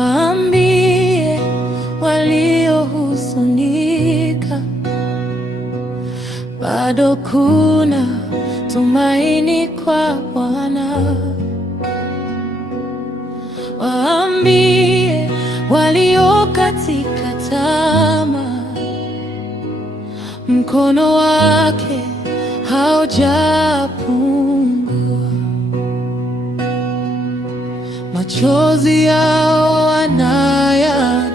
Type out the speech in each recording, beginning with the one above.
Waambie waliohuzunika, bado kuna tumaini kwa Bwana. Waambie waliokatika tamaa, mkono wake haujapungua. Machozi yao anayajua,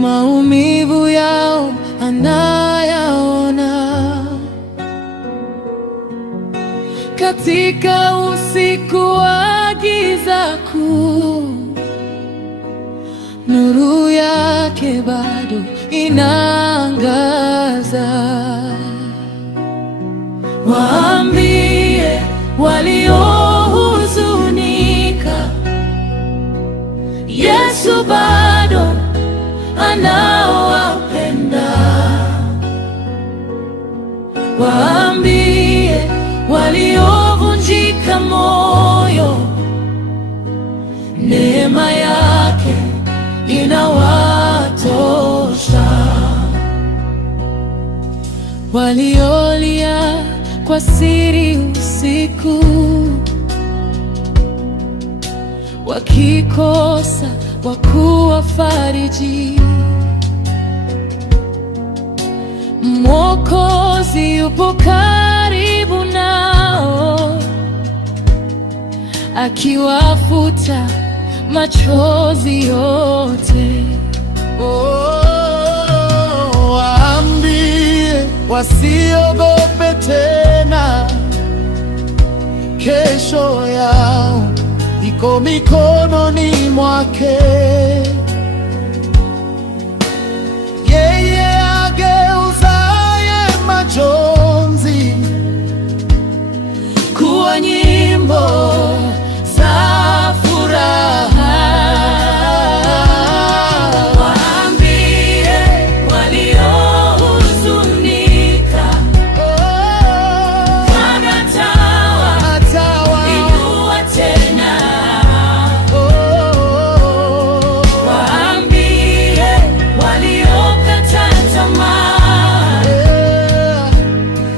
maumivu yao anayaona. Katika usiku wa giza kuu, nuru yake bado inaangaza. Waambie waliohuzunika, Yesu bado anawapenda. Waambie waliovunjika moyo, neema yake inawatosha. Waliolia kwa siri usiku, wakikosa wa kuwafariji, Mwokozi yupo karibu nao, akiwafuta machozi yote. Waambie wasiogope tena, kesho yao iko mikononi mwake. Yeye ageuzaye majonzi kuwa nyimbo za furaha. Waambie waliohuzunika, Bwana atawainua tena. Waambie waliokata tamaa,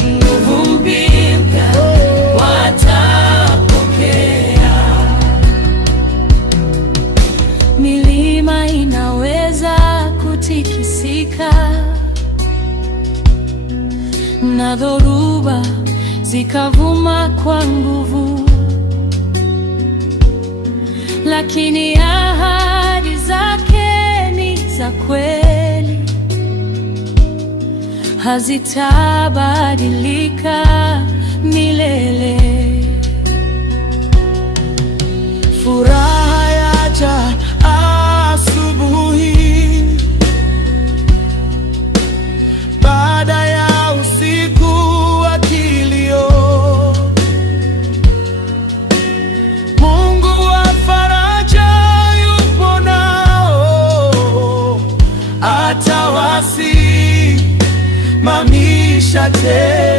nguvu mpya watapokea. Milima inaweza kutikisika na dhoruba zikavuma kwa nguvu, lakini ahadi zake ni za kweli, hazitabadilika milele. furaha yaja asubuhi, baada ya usiku wa kilio. Mungu wa faraja yupo nao, atawasimamisha tena.